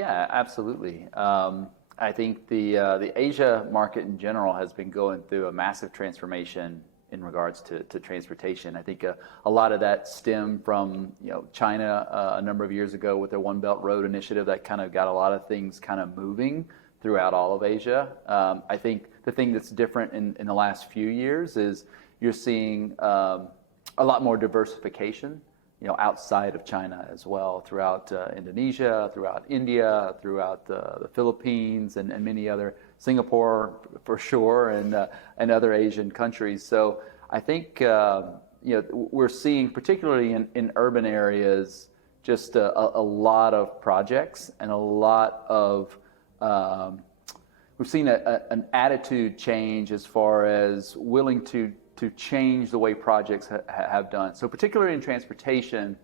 Yeah, absolutely. I think the Asia market in general has been going through a massive transformation in regards to transportation. I think a lot of that stemmed from China a number of years ago with their One Belt Road initiative that kind of got a lot of things kind of moving throughout all of Asia. I think the thing that's different in the last few years is you're seeing a lot more diversification, outside of China as well, throughout Indonesia, throughout India, throughout the Philippines, and many other, Singapore for sure, and other Asian countries. So I think we're seeing, particularly in urban areas, just a lot of projects and a lot of we've seen an attitude change as far as willing to change the way projects have done. So particularly in transportation,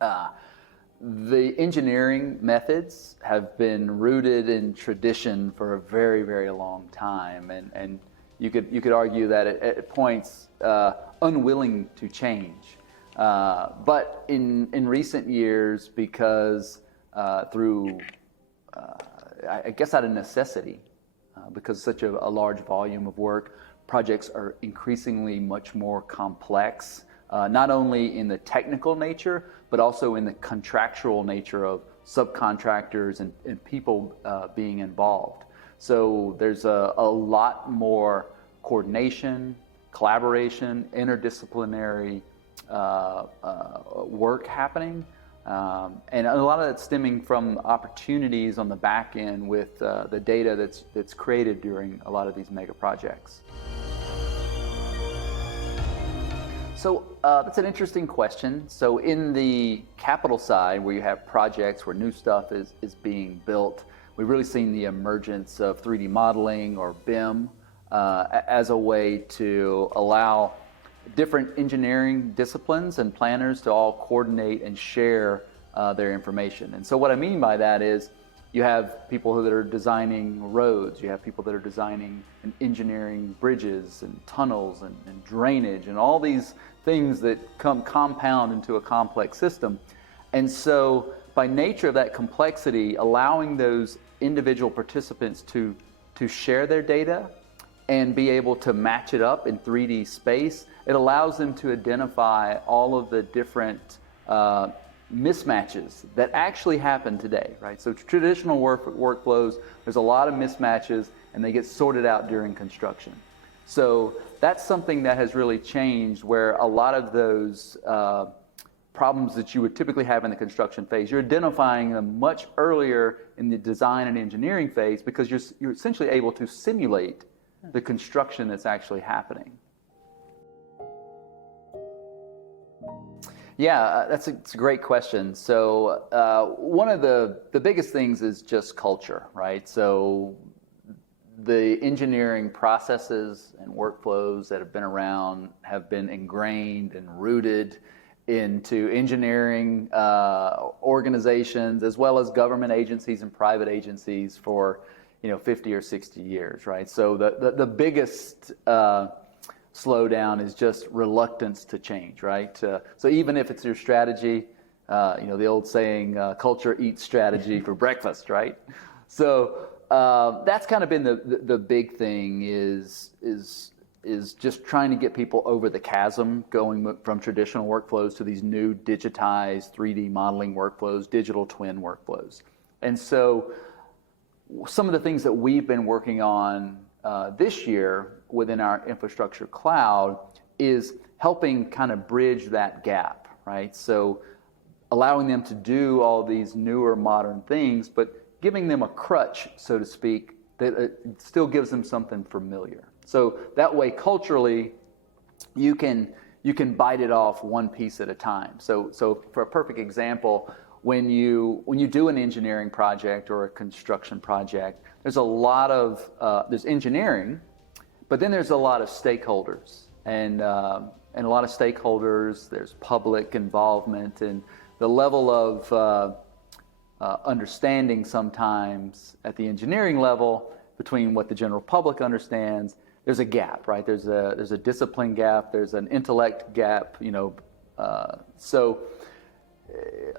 the engineering methods have been rooted in tradition for a very, very long time, and you could argue that at points unwilling to change. But in recent years, because through I guess out of necessity, because such a large volume of work, projects are increasingly much more complex, not only in the technical nature, but also in the contractual nature of subcontractors and people being involved. So there's a lot more coordination, collaboration, interdisciplinary work happening. And a lot of that's stemming from opportunities on the back end with the data that's created during a lot of these mega projects. So that's an interesting question. So in the capital side, where you have projects where new stuff is being built, we've really seen the emergence of 3D modeling, or BIM, as a way to allow different engineering disciplines and planners to all coordinate and share their information. And so what I mean by that is you have people that are designing roads, you have people that are designing and engineering bridges and tunnels and drainage and all these things that compound into a complex system. And so by nature of that complexity, allowing those individual participants to share their data and be able to match it up in 3D space, it allows them to identify all of the different mismatches that actually happen today, right? So traditional workflows, there's a lot of mismatches, and they get sorted out during construction. So that's something that has really changed, where a lot of those problems that you would typically have in the construction phase, you're identifying them much earlier in the design and engineering phase, because you're essentially able to simulate the construction that's actually happening. Yeah, that's a great question. So one of the biggest things is just culture, right? So the engineering processes and workflows that have been around have been ingrained and rooted into engineering organizations, as well as government agencies and private agencies, for 50 or 60 years, right? So the biggest slowdown is just reluctance to change, right? So even if it's your strategy, the old saying, culture eats strategy for breakfast, right? So that's kind of been the big thing is just trying to get people over the chasm, going from traditional workflows to these new digitized 3D modeling workflows, digital twin workflows. And so some of the things that we've been working on this year within our infrastructure cloud is helping kind of bridge that gap, right? So allowing them to do all these newer modern things, but giving them a crutch, so to speak, that still gives them something familiar. So that way, culturally, you can bite it off one piece at a time. So for a perfect example, when you do an engineering project or a construction project, there's a lot of there's engineering, but then there's a lot of stakeholders, and a lot of stakeholders. There's public involvement, and the level of understanding sometimes at the engineering level between what the general public understands. There's a gap, right? There's a discipline gap. There's an intellect gap. So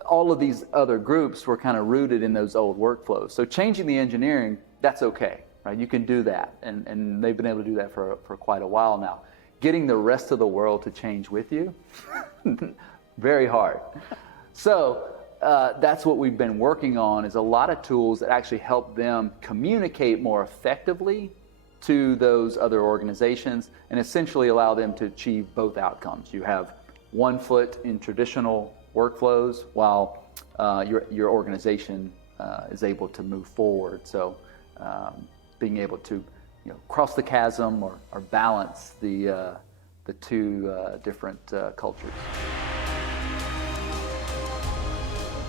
all of these other groups were kind of rooted in those old workflows. So changing the engineering, that's okay, right? You can do that, and they've been able to do that for quite a while now. Getting the rest of the world to change with you, very hard. So that's what we've been working on, is a lot of tools that actually help them communicate more effectively to those other organizations and essentially allow them to achieve both outcomes. You have one foot in traditional workflows while your organization is able to move forward. So being able to cross the chasm or balance the two different cultures.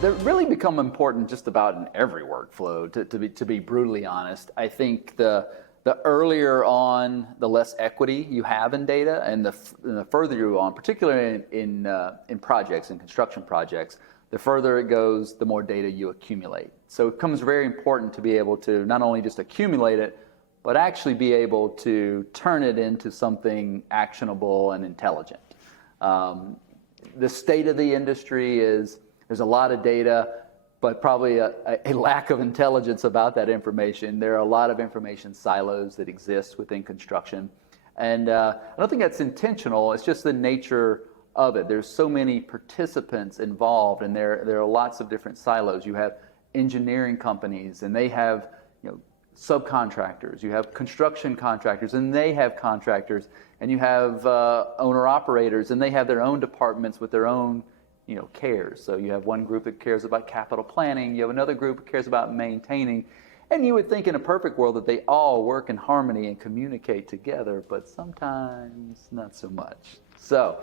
They really become important just about in every workflow, to be brutally honest. I think the earlier on, the less equity you have in data, and the further you go on, particularly in projects, in construction projects, the further it goes, the more data you accumulate. So it becomes very important to be able to not only just accumulate it, but actually be able to turn it into something actionable and intelligent. The state of the industry is, there's a lot of data, but probably a lack of intelligence about that information. There are a lot of information silos that exist within construction. And I don't think that's intentional, it's just the nature of it. There's so many participants involved, and there are lots of different silos. You have engineering companies, and they have subcontractors. You have construction contractors, and they have contractors. And you have owner-operators, and they have their own departments with their own cares. So you have one group that cares about capital planning, you have another group that cares about maintaining, and you would think in a perfect world that they all work in harmony and communicate together, but sometimes not so much. So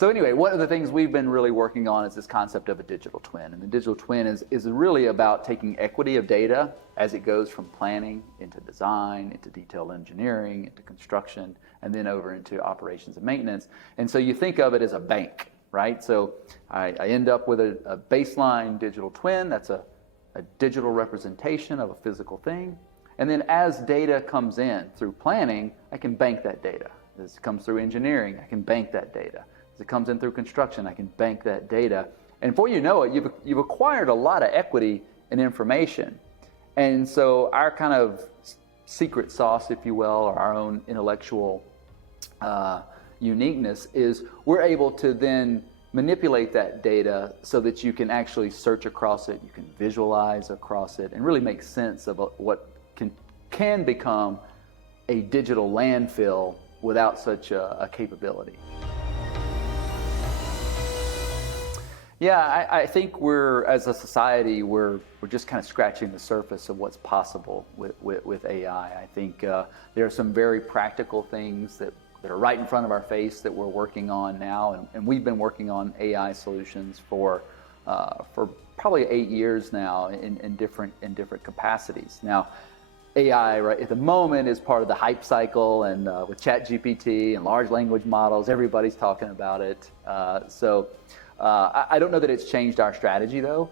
anyway, one of the things we've been really working on is this concept of a digital twin. And the digital twin is really about taking equity of data as it goes from planning into design, into detailed engineering, into construction, and then over into operations and maintenance. And so you think of it as a bank, right? So I end up with a baseline digital twin. That's a digital representation of a physical thing. And then as data comes in through planning, I can bank that data. As it comes through engineering, I can bank that data. As it comes in through construction, I can bank that data. And before you know it, you've acquired a lot of equity and information. And so our kind of secret sauce, if you will, or our own intellectual uniqueness is we're able to then manipulate that data so that you can actually search across it, you can visualize across it, and really make sense of what can become a digital landfill without such a capability. Yeah, I think as a society, we're just kind of scratching the surface of what's possible with AI. I think there are some very practical things that are right in front of our face that we're working on now, and we've been working on AI solutions for probably 8 years now in different capacities. Now, AI right at the moment is part of the hype cycle, and with ChatGPT and large language models, everybody's talking about it. I don't know that it's changed our strategy though.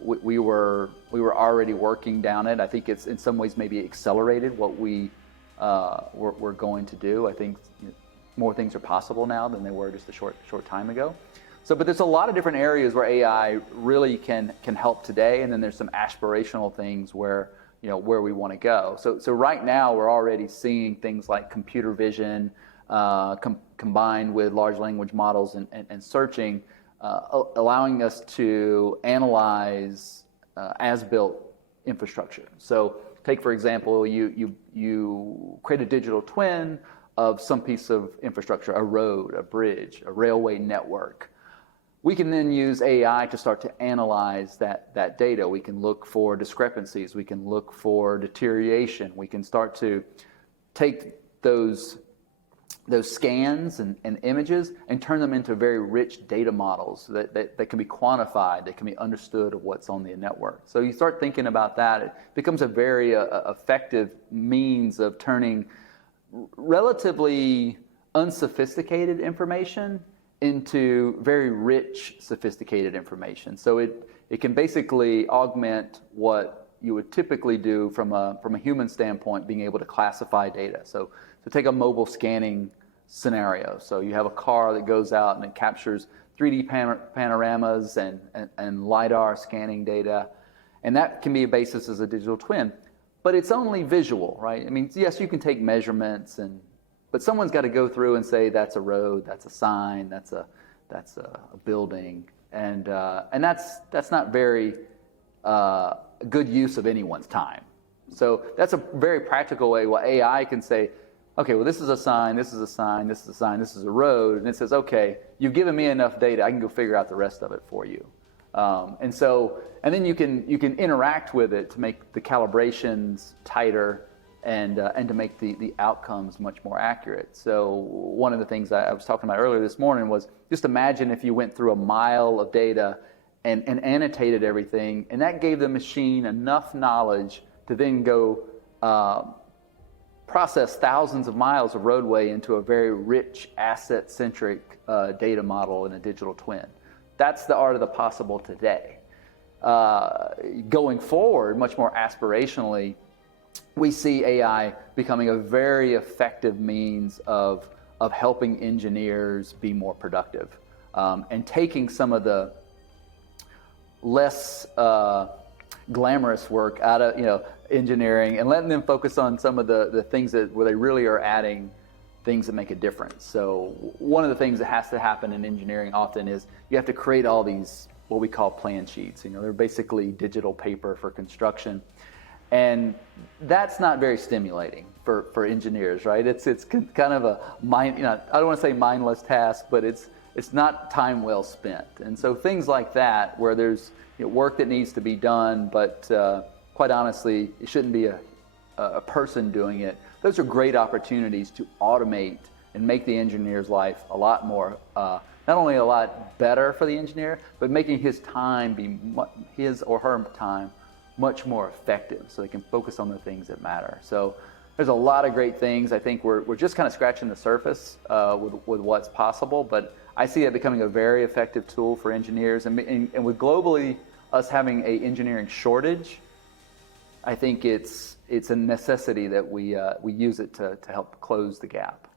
We were already working down it. I think it's in some ways maybe accelerated what we're going to do. I think more things are possible now than they were just a short time ago. But there's a lot of different areas where AI really can help today, and then there's some aspirational things where we want to go. So right now we're already seeing things like computer vision combined with large language models and searching, allowing us to analyze as-built infrastructure. So take, for example, you create a digital twin of some piece of infrastructure, a road, a bridge, a railway network. We can then use AI to start to analyze that data. We can look for discrepancies. We can look for deterioration. We can start to take those scans and images and turn them into very rich data models that can be quantified, that can be understood of what's on the network. So you start thinking about that, it becomes a very effective means of turning relatively unsophisticated information into very rich, sophisticated information. So it can basically augment what you would typically do from a human standpoint, being able to classify data. So take a mobile scanning scenario. So you have a car that goes out and it captures 3D panoramas and LiDAR scanning data, and that can be a basis as a digital twin. But it's only visual, right? I mean, yes, you can take measurements, but someone's got to go through and say that's a road, that's a sign, that's a building, and that's not very good use of anyone's time. So that's a very practical way where AI can say, okay, well, this is a sign, this is a sign, this is a sign, this is a road, and it says, okay, you've given me enough data, I can go figure out the rest of it for you. And then you can interact with it to make the calibrations tighter and to make the outcomes much more accurate. So one of the things I was talking about earlier this morning was just imagine if you went through a mile of data and annotated everything, and that gave the machine enough knowledge to then go process thousands of miles of roadway into a very rich asset-centric data model in a digital twin. That's the art of the possible today. Going forward, much more aspirationally, we see AI becoming a very effective means of helping engineers be more productive, and taking some of the less glamorous work out of engineering and letting them focus on some of the things where they really are adding things that make a difference. So one of the things that has to happen in engineering often is you have to create all these what we call plan sheets. They're basically digital paper for construction, and that's not very stimulating for engineers, right? It's kind of a I don't want to say mindless task, but it's not time well spent. And so things like that, where there's work that needs to be done, but quite honestly, it shouldn't be a person doing it. Those are great opportunities to automate and make the engineer's life a lot more, not only a lot better for the engineer, but making his or her time much more effective, so they can focus on the things that matter. So there's a lot of great things. I think we're just kind of scratching the surface with what's possible, but I see it becoming a very effective tool for engineers, and with globally us having an engineering shortage, I think it's a necessity that we use it to help close the gap.